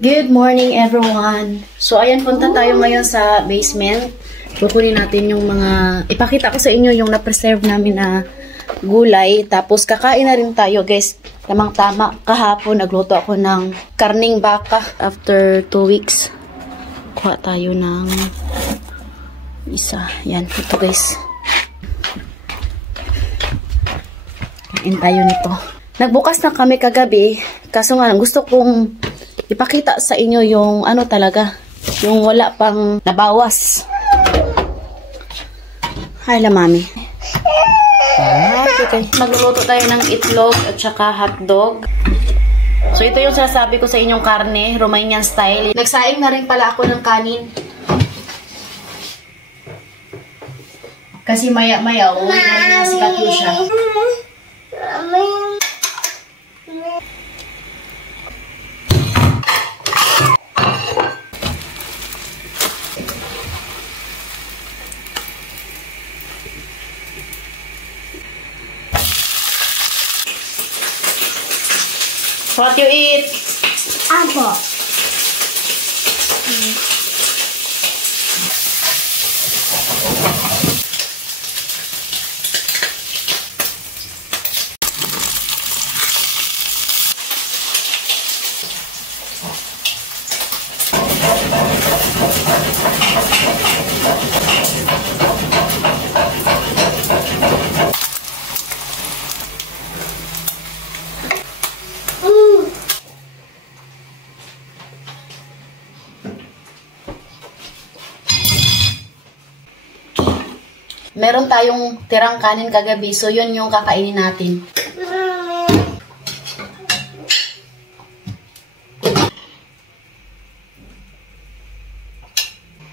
Good morning everyone! So ayan, punta tayo ngayon sa basement. Kukunin natin yung mga, ipakita ko sa inyo yung na-preserve namin na gulay. Tapos kakain na rin tayo guys. Tamang-tama, kahapon nagluto ako ng karning baka. After 2 weeks, kuha tayo ng isa. Yan, ito guys. Kain tayo nito. Nagbukas na kami kagabi. Kaso nga, gusto kong ipakita sa inyo yung ano talaga, yung wala pang nabawas. Hi la mami. Okay. Magluluto tayo ng itlog at saka hotdog. So ito yung sasabi ko sa inyong karne, Romanian style. Nagsaing na rin pala ako ng kanin. Kasi maya-maya, uwi na rin na si Katyusha. What you eat? Apple. Meron tayong tirang kanin kagabi, so yun yung kakainin natin.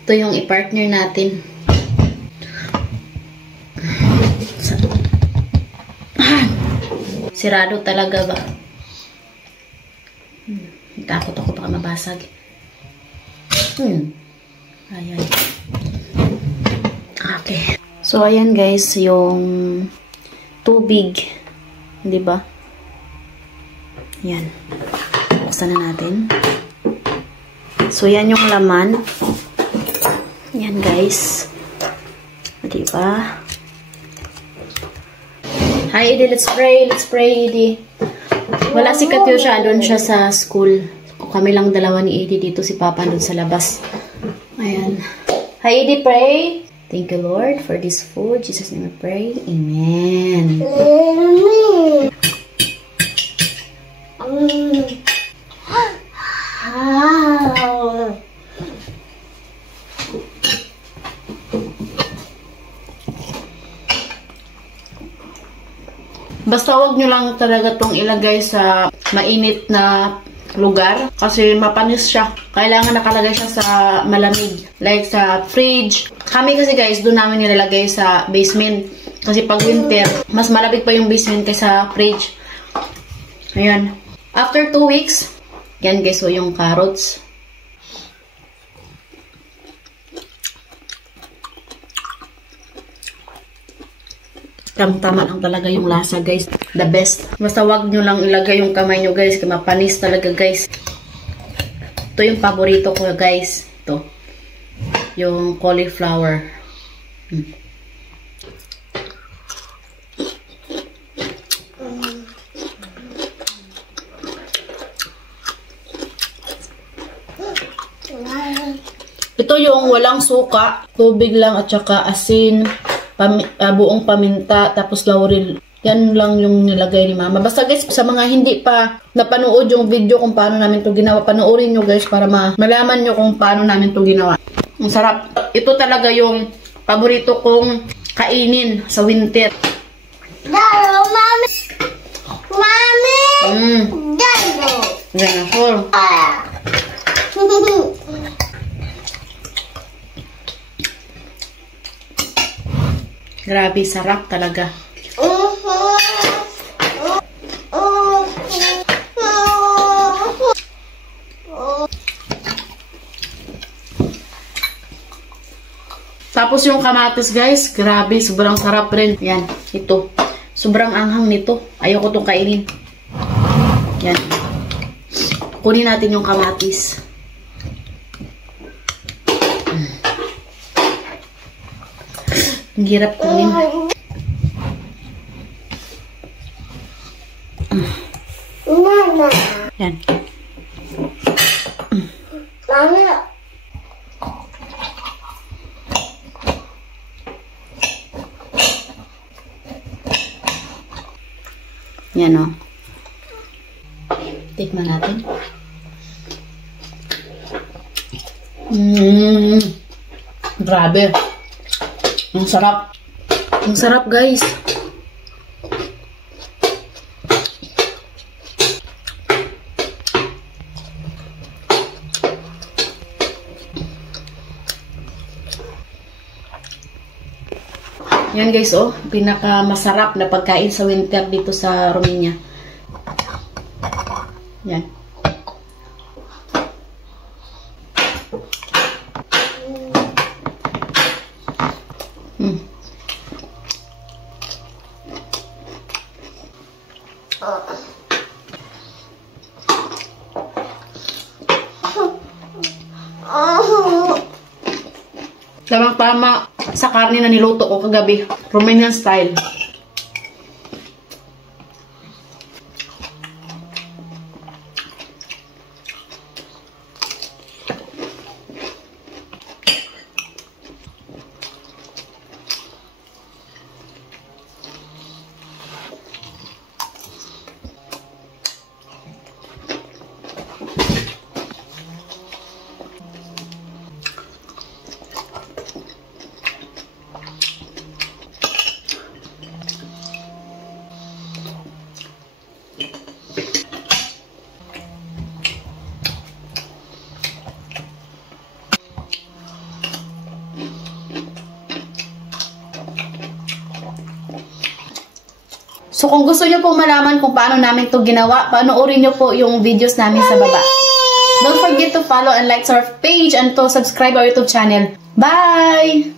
Ito yung i-partner natin. Sirado talaga ba? Takot ako baka mabasag. Ayan. Okay. So, ayan guys, yung tubig. Di ba? Yan. Buksan na natin. So, yan yung laman. Yan guys. Di ba? Hi, Edie. Let's pray. Let's pray, Edie. Wala si Katyusha. Doon siya sa school. Kami lang dalawa ni Edie dito. Si Papa doon sa labas. Ayan. Hi, Edie. Pray. Thank you, Lord, for this food. In Jesus' name I pray. Amen. Basta wag nyo lang talaga itong ilagay sa mainit na lugar kasi mapanis siya. Kailangan nakalagay siya sa malamig. Like sa fridge. Kami kasi guys, doon namin nilalagay sa basement. Kasi pag winter, mas malamig pa yung basement kaysa fridge. Ayan. After 2 weeks, yan guys, so yung carrots. Tama lang talaga yung lasa guys. The best. Basta wag nyo lang ilagay yung kamay nyo guys. Kasi mapanis talaga guys. Ito yung paborito ko guys. Ito. Yung cauliflower. Ito yung walang suka. Tubig lang at saka asin. Buong paminta, tapos laurel. Yan lang yung nilagay ni Mama. Basta guys, sa mga hindi pa napanood yung video kung paano namin ito ginawa, panoorin nyo guys para malaman nyo kung paano namin ito ginawa. Ang sarap. Ito talaga yung paborito kong kainin sa winter. Dalo, Mami! Mami! Dalo! Ganun. Grabe, sarap talaga. Tapos yung kamatis guys, grabe, sobrang sarap rin. Yan, ito. Sobrang anghang nito. Ayoko itong kainin. Yan. kunin natin yung kamatis. Ang hirap kunin. Mama. Yan. Mama. Yan o. Tikman natin. Grabe. Ang sarap. Ang sarap, guys. Yan guys, oh, pinaka masarap na pagkain sa winter dito sa Romania. Yan. Tamang-tama sa karne na niluto ko kagabi. Romanian style. So kung gusto nyo po malaman kung paano namin to ginawa, panoorin nyo po yung videos namin sa baba. Don't forget to follow and like our page and to subscribe our YouTube channel. Bye!